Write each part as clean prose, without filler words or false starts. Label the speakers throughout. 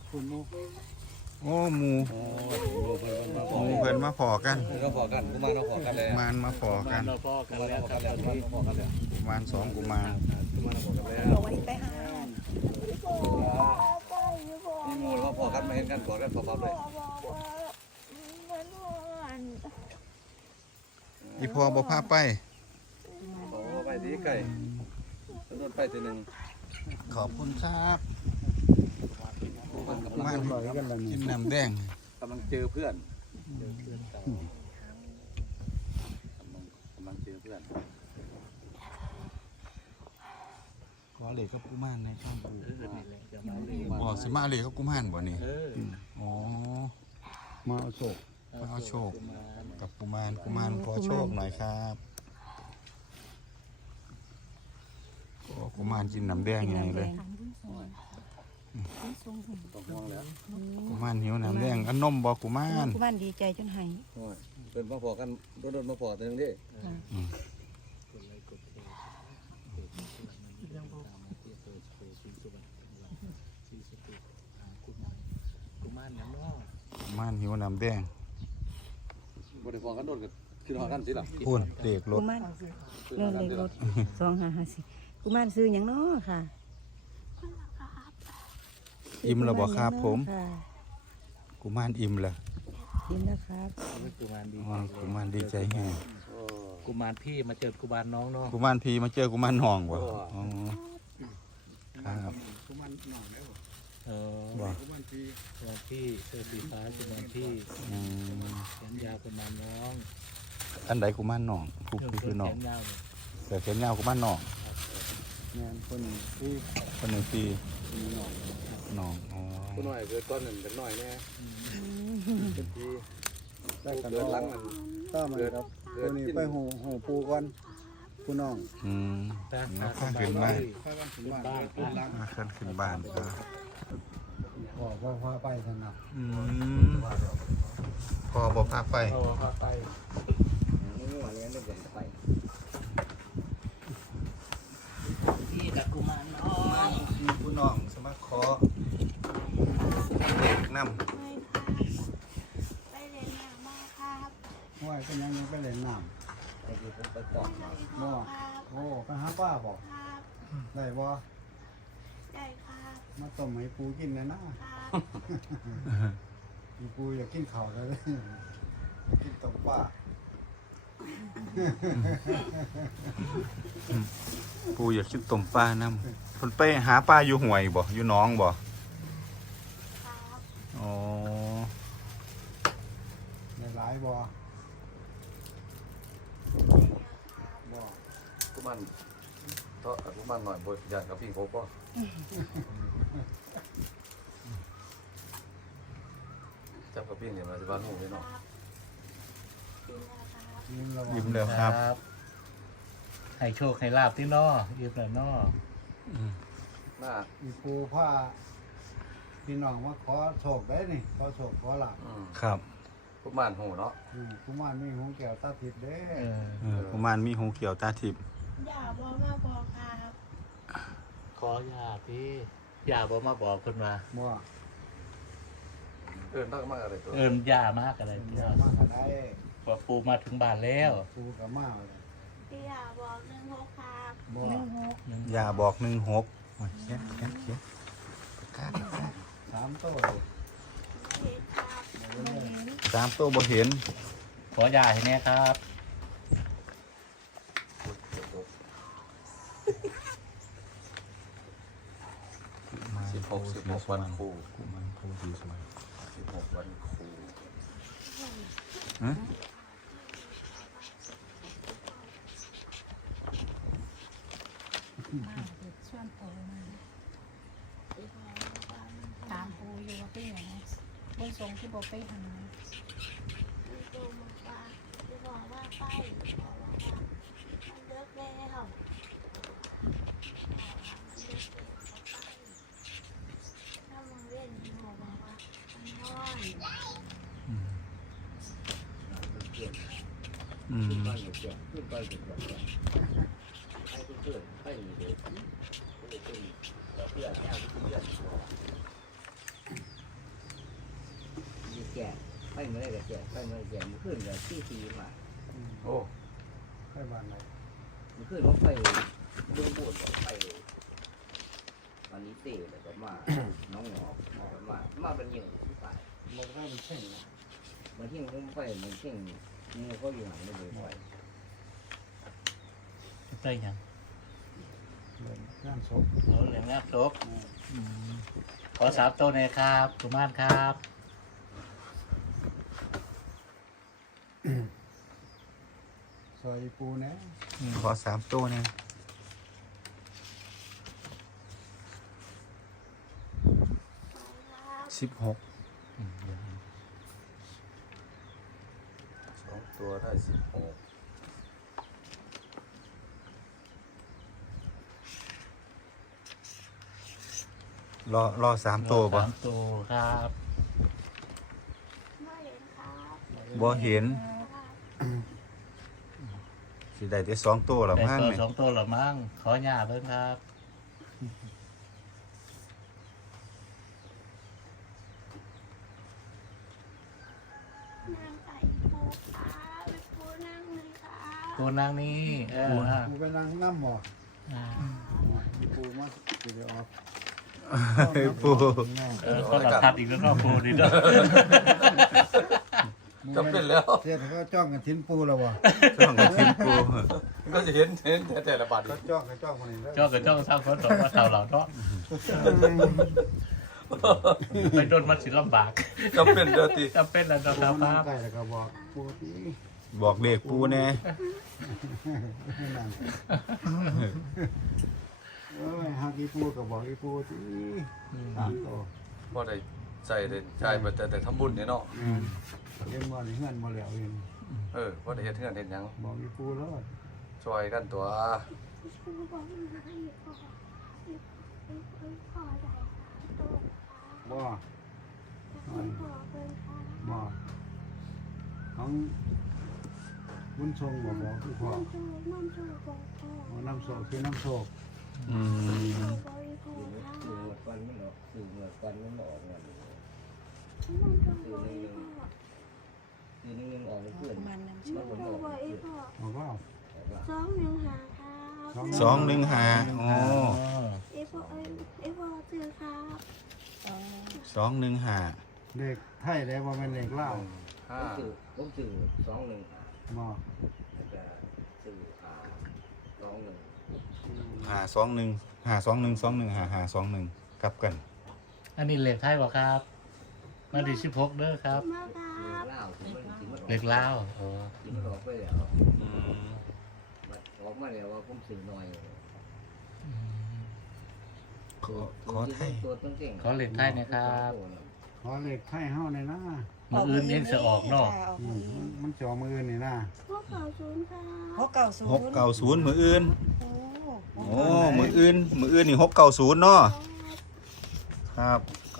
Speaker 1: คุณมู
Speaker 2: โอ้หมูเพิ่นมาพอกัน
Speaker 3: ก็พอกันกุมารเราพอกันเลย
Speaker 2: กุมารมาพอกัน
Speaker 1: เราพ่อกันแล้วครับ
Speaker 3: พอกันเลย
Speaker 2: กุมารสองกุมาร
Speaker 3: กุมารเราพอกันแล้ว
Speaker 4: บอกว่าไปหา
Speaker 3: นี่มูเราพอกันมาเห็นกันบอกกันพอๆเลย
Speaker 2: อีพอบ่พาไป
Speaker 3: โอ้ไปดีไก่ต้นไปทีหนึ่ง
Speaker 2: ขอบคุณครับ
Speaker 3: มันกำ
Speaker 2: กุ
Speaker 3: ลั
Speaker 2: มาง ร
Speaker 1: ลอยกันแล้ว
Speaker 2: กิ
Speaker 1: นี่
Speaker 2: นน้ำแดง
Speaker 3: กำลังเจอเพื่อนกำลังเจอเพื่อน
Speaker 2: ขอเหล็กกับกุมารในข้ามปู
Speaker 1: จะมาเลย
Speaker 2: อ๋อสิมาเหล็กกับกุมารบ่นี่อ๋อ
Speaker 1: มาเอาโศก
Speaker 2: มาเอาโชคกับกุมารขอโชคหน่อยครับโอ้กุมารกินน้ำแดงยังไงเลย
Speaker 3: ต้องห่วงแล้ว
Speaker 2: กุมารหิวน้ำแดงอันนมบ่กุมาร
Speaker 4: กุมารดีใจจนหาย
Speaker 3: เป็นมาพอกันโดนมาพอตัวนึงดิ
Speaker 1: กุมารอย่างน้อ
Speaker 2: กุมารหิวน้ำแดง
Speaker 3: บริพอกันโดนกันคิดหอกันสิล่ะ
Speaker 2: พูนเด็กร
Speaker 4: กุ
Speaker 2: ถ
Speaker 4: มารเรื่องเลขรถ2550กุมารซื้ออย่างน้อค่ะ
Speaker 2: อิ่มแล้วบ่ครับผม
Speaker 4: ค่ะ
Speaker 2: กุมารอิ่มแล้ว
Speaker 4: อิ่มแล้วครับ
Speaker 1: กุมารดี
Speaker 2: อ๋อกุมารดีใจแฮง
Speaker 1: กุมารพี่มาเจอกุมารน้องเนาะ
Speaker 2: กุมารพีมาเจอกุมารหองบ่อ๋อครับ
Speaker 1: กุมารหน่อยแล้ว
Speaker 2: บ่
Speaker 1: กุมารพี่กุมารพี่เสื้อสีฟ้ากุมารพี่
Speaker 2: อืม
Speaker 1: แขนยาวกุมารน้อง
Speaker 2: อันใดกุมารหนองผู้คือหนอง
Speaker 1: แขนยาวเลย
Speaker 2: เสือแขนยาวกุมารหนอง
Speaker 1: งานคนที่
Speaker 2: คนหนึ่งปี
Speaker 1: มีหน่อย
Speaker 2: หนองอ๋อ
Speaker 3: ผู้น้อยเกิดก้อนหนึ่งเป็นน้อยแน่เป็นที
Speaker 1: ได้กัน
Speaker 3: เกิดหลังมัน
Speaker 1: ต้ามันครับตัวนี้ไปหูปูก่อนผู้น้อง
Speaker 2: อืม
Speaker 1: ตา
Speaker 2: มาข้างขึ้นมา
Speaker 1: ขึ้นบ้านขึ้นบ้าน
Speaker 2: มาขึ้นบ้านครับ
Speaker 1: พ่อพาไปสนับ
Speaker 2: อืมพอบ่พาไป
Speaker 1: พาไป พี่กับกุมารน้อง
Speaker 2: มีผู้น้องสมัครขอเด็กนำ
Speaker 5: ไปเรียนหนังมาครับ
Speaker 1: ห้วยเป็นยังไปเล่นน้
Speaker 3: ไปดูผมไปกอดมา
Speaker 1: ำบ่โอ้ไปหาป้าบอก
Speaker 5: ครับ
Speaker 1: ได้บ่
Speaker 5: ได้ครับ
Speaker 1: มาต้มให้ปูกินนะนะครับ ปูอยากกินข้าวเลยอยากกินต้มป้า
Speaker 2: ปูอยากกินต้มปลานำเพิ่นไปหาปลาอยู่ห้วยบ่อยู่หนองบ่
Speaker 5: ครับ
Speaker 2: อ๋อ
Speaker 1: ในหลายบ่บ่
Speaker 3: กุมารก็กุมารหน่อยบริยานกับพี่เขาก็จับกับพี่เนี่ยมาที่บ้านหูเลยเนาะ
Speaker 5: กินแล้วครับ
Speaker 2: ยิ้มแล้วครับ
Speaker 1: ให้โชคให้ลาบที่นอยิ้มแล้วนอ
Speaker 3: หน้า
Speaker 1: มีปูผ้าพี่น้องมาขอโชคได้นี่ขอโชคขอลาบ
Speaker 2: ครับ
Speaker 3: กุมารหูเนาะ
Speaker 1: กุมารมีหงแก้วตาทิพย์เด้
Speaker 2: กุมารมีหูเขียวตาทิพย์
Speaker 5: อย่าบอกมาบอกครับ
Speaker 1: ขออย่าพี่อย่าบอกมาบอกคนมาบ่
Speaker 3: เอินมากมากอะไรตัว
Speaker 1: เอิมย่ามากอะไร อย่ามาก็ได้พอปูมาถึงบ้านแล้วปูก็มาเลย
Speaker 5: อย่าบอกหนึ่งหกครับ
Speaker 1: บ่
Speaker 2: อย่าบอก16โอ้ยเขียนประกาศ
Speaker 1: 3โต้เลย
Speaker 5: เห็นครับ
Speaker 2: ตามตัวบ่เห็น
Speaker 1: ขออย่าให้แน่ครับ
Speaker 3: 16วันครู
Speaker 2: กุมารผู้ดีสวย
Speaker 3: 16วันครู
Speaker 2: ฮะ
Speaker 6: ส่วนโตมาถามปูอยู่ว่าเป็นอย่างไรบนทรงที่บอกไปหา
Speaker 5: มีตัวมาปลาจะบอกว่าไปบอกว่ามันเลิกแล้วถ้ามึงเล่นบอกว่ามันนอน
Speaker 2: อืม
Speaker 3: บ้านอยู่เกี่ยวขึ้นไปถึงแบบให้เพื่อนให้เด็กเพื่อนเพื่อนแก้วเพื่อน
Speaker 7: ก่ไปเมื่อไรก็แก่ไปเมื่อไรแก่มันขึ้นกับที่มา
Speaker 3: โอ้
Speaker 8: ไปบ้านไหน
Speaker 7: มันขึ้นว่าไปดูบูดไปวันนี้เตะแล้วก็มาน้องหงอกมาเป็นยังที่ฝ่าย
Speaker 8: บอกได้มันเช่นนะ
Speaker 7: มันเที่ยงผมไปมันเที่ยงงูเขาอยู่ห่างไม่เลยไป
Speaker 1: ได้ยัง
Speaker 8: เดินย่านศพ
Speaker 1: โอ้เหลืองงาบศพขอ3ตัวหน่อยครับกุมารครับ
Speaker 8: ซอยปูนะ
Speaker 2: ขอ3ตัวเนี่ย 16
Speaker 3: 2 ตัวได้16
Speaker 2: รอ3ตัวบ่
Speaker 1: 3ตัวครับ
Speaker 5: ไม่เห็นครับ
Speaker 2: บ่เห็นสิได้แต่2ตัวละ
Speaker 1: ได้
Speaker 2: มั้ง
Speaker 1: ตัว
Speaker 2: นี่
Speaker 1: 2ตัวหรือมั้งขอหญ้าเพิ่นครับ
Speaker 5: นั่งไก่ปูครับไปปูนั่งเลยครับ
Speaker 1: ปูนางนี่
Speaker 8: ปูไปนั่งน้ำหมอก
Speaker 1: อ่า
Speaker 8: ปูมาสิเดี๋ยวออก
Speaker 2: เฮ้ยปู
Speaker 1: ก็หลับทัดอีกแล้วเนาะปูนี่เนาะ
Speaker 3: จำเป็นแล้ว
Speaker 8: เสียเขาจ้องกันทิ้นปูแล้ววะ
Speaker 2: ช่องกับทิมปู
Speaker 3: ก็จะเห็นแต่ละบาท
Speaker 8: เขาจ้องกันจ้องคนนี้แล้ว
Speaker 1: จ้องกับจ้องสร้างคนต่อว่าเต่าเหล่าเนาะไปโดนมันสิลำบาก
Speaker 3: จำเป็นเด้อติ
Speaker 1: จำเป็นแล้วเนาะครับ
Speaker 8: นั่งใกล้แล้วก็บอกปูที่
Speaker 2: บอกเลขปูแน่
Speaker 8: นั่งเอ้ยหากี่ปูก็บอกกี่ปูที่3ตัว
Speaker 3: พอได้ใส่ได้ใช้แต่ทำบุญเนี่ยเนาะ
Speaker 8: เลี้ยงบ่อนี่เฮือนบ่แล้วเอง
Speaker 3: พอได้เฮ็ดเฮือนเฮ็ดหยัง
Speaker 8: บอกกี่ปูแล้ว
Speaker 3: ช่วยกันตัว
Speaker 5: ปูบอกว่าให้พ่อพ่อได้3ตัวครับ
Speaker 8: บ่
Speaker 5: ให้พ่อเป็นครับ
Speaker 8: บ่ของบุญทรงบ่บอกคือพ่อ
Speaker 5: มันจะบอกพ่อ
Speaker 8: เอาน้ำโศกคือน้ำโศก
Speaker 2: อืม
Speaker 5: พ่อบริโภคครับ
Speaker 7: สื่อหมดฟันไม่หรอกสื่อหมดฟันไม่หมอกเงิน
Speaker 5: มันจะบริโภค
Speaker 7: สื่อนึงออกเพื่อน
Speaker 4: มันนำโช
Speaker 7: มัน
Speaker 4: ค
Speaker 7: ผม
Speaker 5: จะ
Speaker 7: ออก
Speaker 5: บริโภค
Speaker 8: บอกว่า
Speaker 5: 215ครับ
Speaker 2: 215อ๋อ
Speaker 5: ไอ้พ่อซื้อครับ
Speaker 2: 215
Speaker 8: เลขไทยแล้วว่าเป็นเลขลาว
Speaker 7: ผมสื่อ21
Speaker 8: บ่
Speaker 7: แล้วก็สื่อ21
Speaker 2: 521 521 21 521กลับกัน
Speaker 1: อันนี้เหล็กไทยวะครับมาดี16เด้อครับ
Speaker 5: มาครับ
Speaker 7: เล่าถึงมัน
Speaker 1: เหล็กลาวอ๋อ
Speaker 7: ที่มันออกไปแล้วออกมาแล้วว่าผมสื่อหน่อย
Speaker 2: ขอไทย
Speaker 7: ตัวต้องเก่ง
Speaker 1: ขอเหล็กไทยนะครับ
Speaker 8: ขอเลขไทยเฮาหน่อยนะ
Speaker 1: มืออื่นเองจะออกเนาะ
Speaker 8: มันจอมือนี่นะ
Speaker 5: พวกเขาศูนย์ครับ
Speaker 2: 690มื้ออื่น
Speaker 4: โอ้
Speaker 2: โอ้มื้ออื่นนี่690เนาะครับ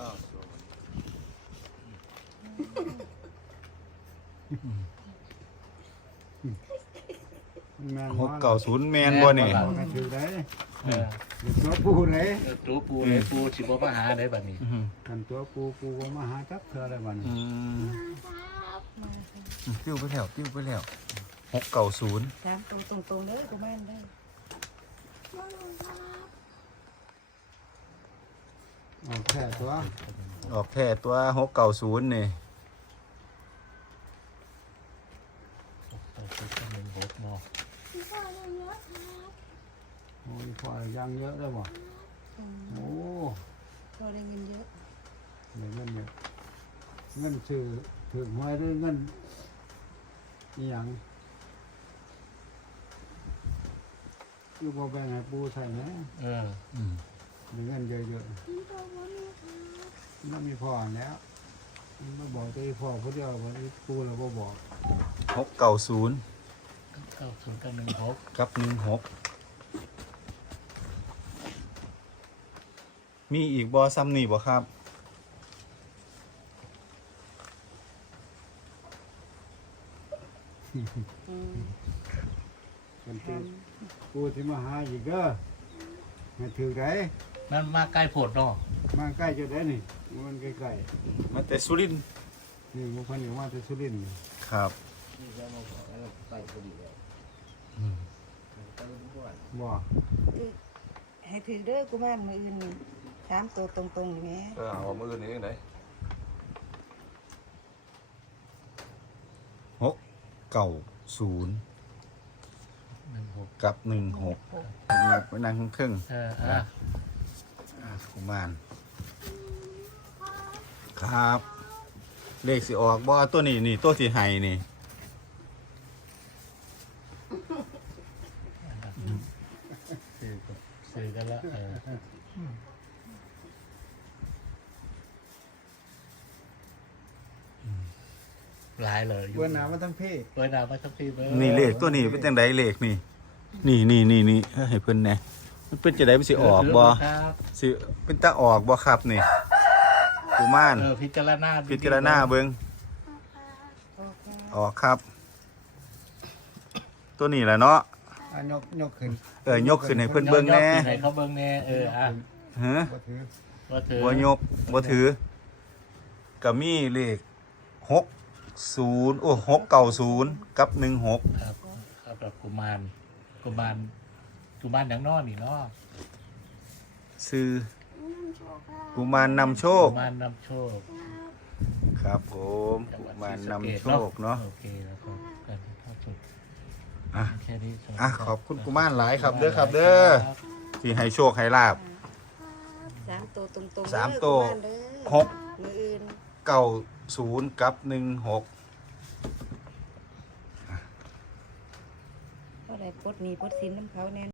Speaker 8: แม่น
Speaker 2: 690แม่นบ่นี่
Speaker 8: บอกกันถือได้
Speaker 1: เออ
Speaker 8: ตัวปูไหน
Speaker 1: ตัวปูเลยปูสิบ่มาหาได้บัดนี้
Speaker 8: กันตัวปูบ่มาหาจักเธออะไรบ้าง
Speaker 2: อืม
Speaker 5: ครับ
Speaker 2: ติ้วไปแล้ว690
Speaker 4: ตามตรงๆเลยกูแม่นได้
Speaker 5: มาลงครับ
Speaker 8: ออกแค่ตัว
Speaker 2: ออกแท้ตัว690นี่
Speaker 1: เนาะ
Speaker 5: พี่พ่อเรื่องเยอะครับ
Speaker 8: โอ้ยพอยังเยอะได้บ่โอ้
Speaker 4: ก็ได้เงินเยอะ
Speaker 8: เงินเนี่ยเงินซื้อถึงหวยหรือเงินอีหยังอยู่บ่แบ่งให้ปูใส่นะ
Speaker 1: เออ
Speaker 8: เงินเยอะ
Speaker 5: พี่พ่อวันนี้ครับ
Speaker 8: ๆมันมีพ่อแล้วมันมาบอกตัวพ่อผู้เดียววันนี้ปูเราบ่บอก
Speaker 2: 690
Speaker 1: 90กับ16
Speaker 2: กับ16มีอีกบ่ซ้ำนี่บ่ครับ
Speaker 8: กันตีปูที่มาหาอีกเด้อให้ถือได้
Speaker 1: นั่นมาใกล้โพดเนาะ
Speaker 8: มาใกล้จะได้นี่มันใกล้
Speaker 2: มาแต่สุรินทร์
Speaker 8: ๆนี่มันพันอยู่มาที่สุรินทร์นี่
Speaker 2: ครับ
Speaker 7: นี่ก็มาบอกแล้วไปพอดีเลย
Speaker 2: อืม
Speaker 7: ไปทุกวัน
Speaker 8: บ่
Speaker 4: ให้ถือเด้อกุมารมืออื่นนี่ถามตัวตรงๆนี่แหม่
Speaker 3: เอามือนี้ยังไง
Speaker 2: 690
Speaker 1: 16
Speaker 2: กับ16ไปนั่งครึ่ง กุมารครับ เลขสิออกบ่ตัวนี้นี่ตัวสิให้นี่
Speaker 1: ซื้อกันแล้วหลายเลย
Speaker 8: เพื่อนน้ำมาทั้งเพศ
Speaker 1: เปิดน้ำมาสักทีเบอร์
Speaker 2: นี่เลขตัวนี้เป็นจังไดเลขนี่นี่ให้เพิ่นแหน่มันเป็นจังไดมันสิออกบ่
Speaker 1: ครับ
Speaker 2: สิเป็นตาออกบ่ครับนี่กุมาร
Speaker 1: พิจารณา
Speaker 2: พิจารณาเบิ่งออกครับ ตัวนี้แหละเนาะ
Speaker 8: ยกขึ้น
Speaker 2: ยกขึ้นให้เพิ่นเบิ่งแหน่
Speaker 1: ให้เขาเบิ่งแน่อ่ะ
Speaker 2: ฮะ
Speaker 8: บ่ถือ
Speaker 1: ว่าถือ
Speaker 2: บ่ยกบ่ถือก็มีเลข60690กับ16
Speaker 1: ครับครับแบบกุมารอย่างนอกนี่เนาะ
Speaker 2: ชื่อ
Speaker 5: น้ำโชคค่ะ
Speaker 2: กุมารนำโชค
Speaker 1: กุมารนำโชค
Speaker 2: ครับผม
Speaker 1: จังห
Speaker 2: กุ
Speaker 1: วัด
Speaker 2: มาร
Speaker 1: ศรีสะเก
Speaker 2: นำ
Speaker 1: ษ
Speaker 2: โชคเนาะ
Speaker 1: โอเคแล้วก็กันเข้าสุด
Speaker 2: อ่ะ
Speaker 1: แค่นี้
Speaker 2: ขอบคุณกุมารหลายครับเด้อครับเด้อที่ให้โชคให้ลาบ
Speaker 4: สามตัวตรงๆ
Speaker 2: สาม
Speaker 4: เด้อ
Speaker 2: ตัว
Speaker 4: กุมารเด้อ
Speaker 2: หก
Speaker 4: มืออื่น
Speaker 2: 90กับ16
Speaker 4: ก็ได้ปลดหนี้ปลดสินน้ำเขาแน่